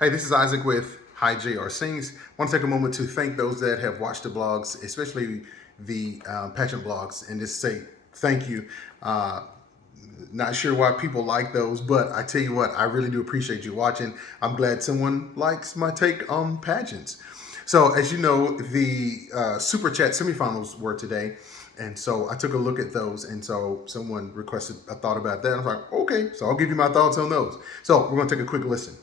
Hey, this is Isaac with Hi JR Sings. I want to take a moment to thank those that have watched the blogs, especially the pageant blogs, and just say thank you. Uh, Not sure why people like those, but I tell you what, I really do appreciate you watching. I'm glad someone likes my take on pageants. So, as you know, the Suprachat Semi Finals were today. And so I took a look at those, and so someone requested a thought about that. I was like, okay, so I'll give you my thoughts on those. So we're going to take a quick listen.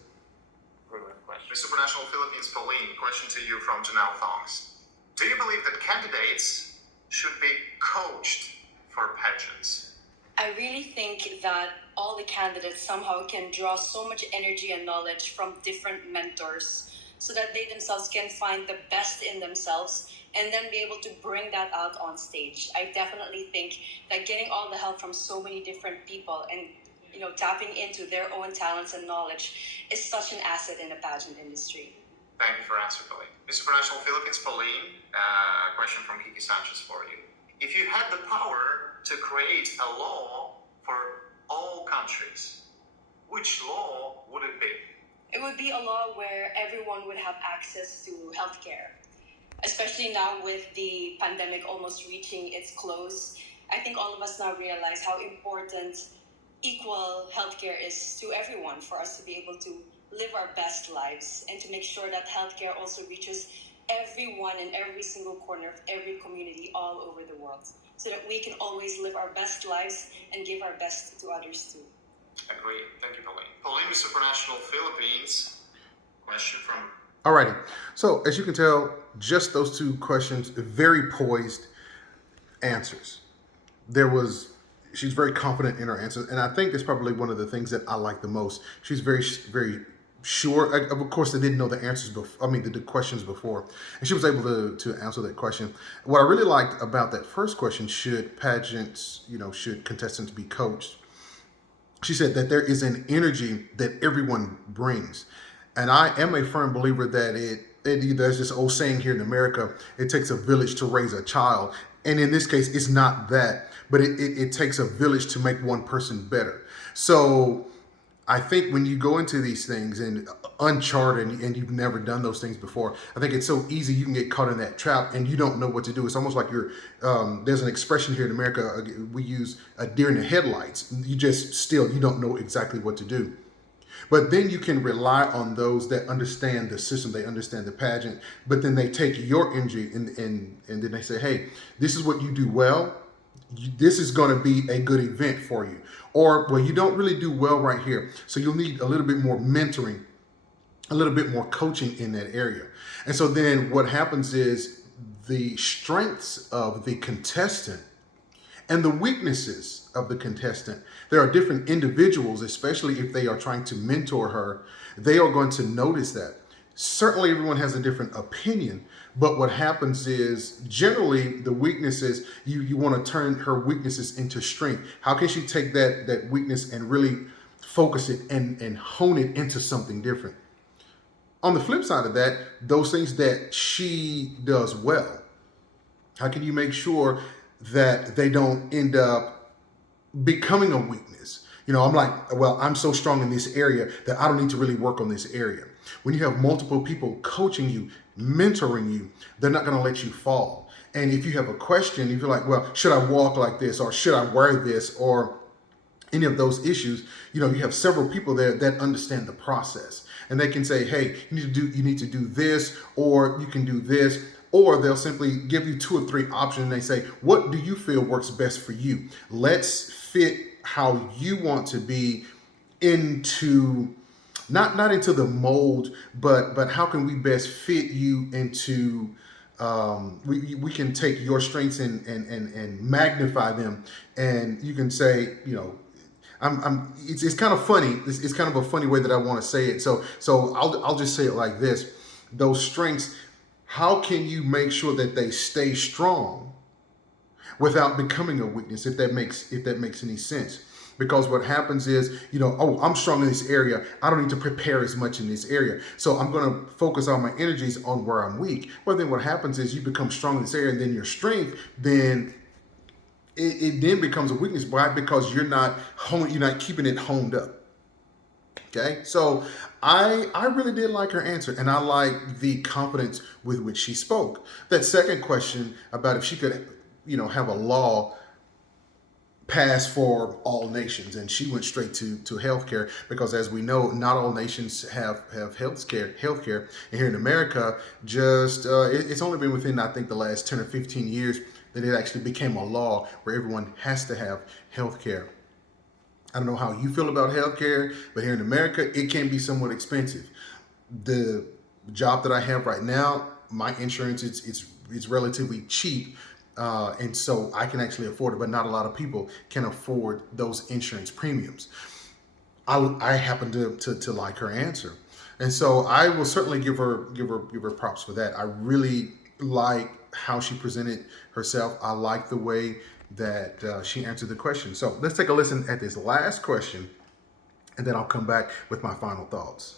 Miss Supranational Philippines Pauline, question to you from Janelle Thongs. Do you believe that candidates should be coached for pageants? I really think that all the candidates somehow can draw so much energy and knowledge from different mentors so that they themselves can find the best in themselves and then be able to bring that out on stage. I definitely think that getting all the help from so many different people and tapping into their own talents and knowledge is such an asset in the pageant industry. Thank you for answering, Pauline. Miss Supranational Philippines Pauline, question from Kiki Sanchez for you. If you had the power to create a law for all countries, which law would it be? It would be a law where everyone would have access to healthcare, especially now with the pandemic almost reaching its close. I think all of us now realize how important equal healthcare is to everyone for us to be able to live our best lives and to make sure that healthcare also reaches everyone in every single corner of every community all over the world so that we can always live our best lives and give our best to others too. Agreed. Thank you, Pauline. Pauline, Miss Supranational Philippines, question from... Alrighty. So as you can tell, just those two questions, very poised answers. She's very confident in her answers, and I think that's probably one of the things that I like the most. She's very sure. Of course, I didn't know the answers before. I mean, the questions before, and she was able to answer that question. What I really liked about that first question: should pageants, should contestants be coached? She said that there is an energy that everyone brings. And I am a firm believer that there's this old saying here in America, it takes a village to raise a child. And in this case, it's not that, but it takes a village to make one person better. So I think when you go into these things and uncharted and you've never done those things before, I think it's so easy you can get caught in that trap and you don't know what to do. It's almost like there's an expression here in America, we use a deer in the headlights. You don't know exactly what to do. But then you can rely on those that understand the system, they understand the pageant, but then they take your energy and then they say, hey, this is what you do well. This is going to be a good event for you. Or, well, you don't really do well right here. So you'll need a little bit more mentoring, a little bit more coaching in that area. And so then what happens is the strengths of the contestant and the weaknesses of the contestant. There are different individuals, especially if they are trying to mentor her, they are going to notice that. Certainly everyone has a different opinion, but what happens is generally the weaknesses, you want to turn her weaknesses into strength. How can she take that weakness and really focus it and hone it into something different? On the flip side of that, those things that she does well, how can you make sure that they don't end up becoming a weakness? I'm like, well, I'm so strong in this area that I don't need to really work on this area. When you have multiple people coaching you, mentoring you, they're not going to let you fall. And if you have a question, if you're like, well, should I walk like this, or should I wear this, or any of those issues, you have several people there that understand the process, and they can say, hey, you need to do this, or you can do this. Or they'll simply give you 2 or 3 options and they say, what do you feel works best for you? Let's fit how you want to be into, not into the mold, but how can we best fit you into, we can take your strengths and magnify them. And you can say, it's kind of funny. It's kind of a funny way that I want to say it. So I'll just say it like this. Those strengths, how can you make sure that they stay strong without becoming a weakness, if that makes any sense? Because what happens is, oh, I'm strong in this area. I don't need to prepare as much in this area. So I'm going to focus all my energies on where I'm weak. Well, then what happens is you become strong in this area, and then your strength, then it then becomes a weakness. Why? Because you're not keeping it honed up. Okay, so I really did like her answer, and I like the confidence with which she spoke. That second question about if she could, have a law passed for all nations, and she went straight to healthcare because, as we know, not all nations have healthcare, and here in America, just it's only been within, I think, the last 10 or 15 years that it actually became a law where everyone has to have healthcare. I don't know how you feel about healthcare, but here in America, it can be somewhat expensive. The job that I have right now, my insurance it's relatively cheap, and so I can actually afford it. But not a lot of people can afford those insurance premiums. I happen to like her answer, and so I will certainly give her props for that. I really like how she presented herself. I like the way that she answered the question. So let's take a listen at this last question, and then I'll come back with my final thoughts.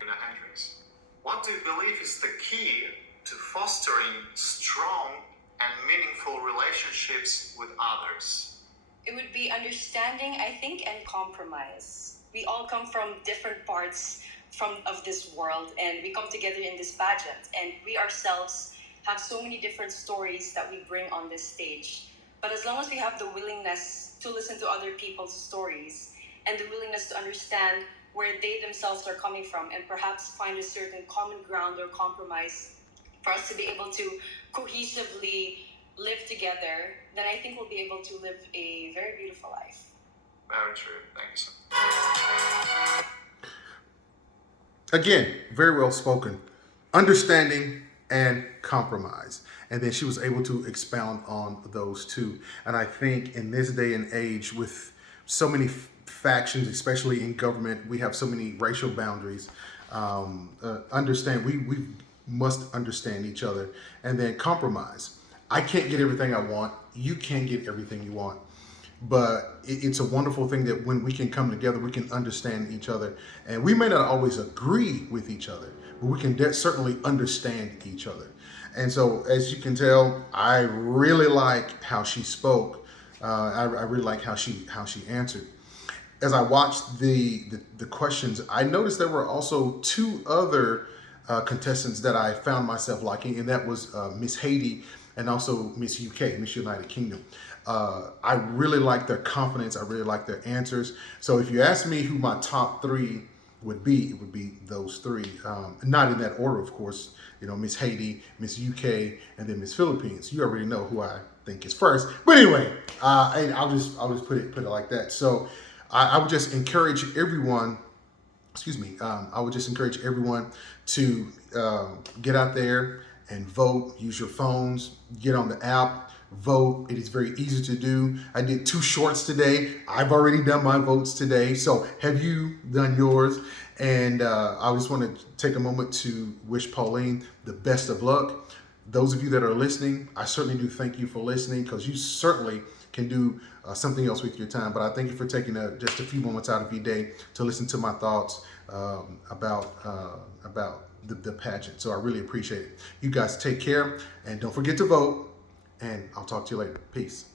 Hendricks. What do you believe is the key to fostering strong and meaningful relationships with others? It would be understanding, I think, and compromise. We all come from different parts of this world, and we come together in this pageant, and we ourselves have so many different stories that we bring on this stage. But as long as we have the willingness to listen to other people's stories and the willingness to understand where they themselves are coming from and perhaps find a certain common ground or compromise for us to be able to cohesively live together, then I think we'll be able to live a very beautiful life. Very true. Thank you so much. Again, very well spoken. Understanding and compromise. And then she was able to expound on those two. And I think in this day and age, with so many factions, especially in government, we have so many racial boundaries. We must understand each other, and then compromise. I can't get everything I want. You can't get everything you want. But it's a wonderful thing that when we can come together, we can understand each other. And we may not always agree with each other, but we can certainly understand each other. And so, as you can tell, I really like how she spoke. I really like how she answered. As I watched the questions, I noticed there were also two other contestants that I found myself liking, and that was Miss Haiti and also Miss UK, Miss United Kingdom. I really like their confidence. I really like their answers. So if you ask me who my top three would be, it would be those three. Not in that order, of course. Miss Haiti, Miss UK, and then Miss Philippines. You already know who I think is first. But anyway, and I'll just put it like that. So I would just encourage everyone. Excuse me. I would just encourage everyone to get out there and vote. Use your phones. Get on the app. Vote. It is very easy to do. I did 2 shorts today. I've already done my votes today. So have you done yours? And I just want to take a moment to wish Pauline the best of luck. Those of you that are listening, I certainly do thank you for listening, because you certainly can do something else with your time. But I thank you for taking just a few moments out of your day to listen to my thoughts about the pageant. So I really appreciate it. You guys take care, and don't forget to vote. And I'll talk to you later. Peace.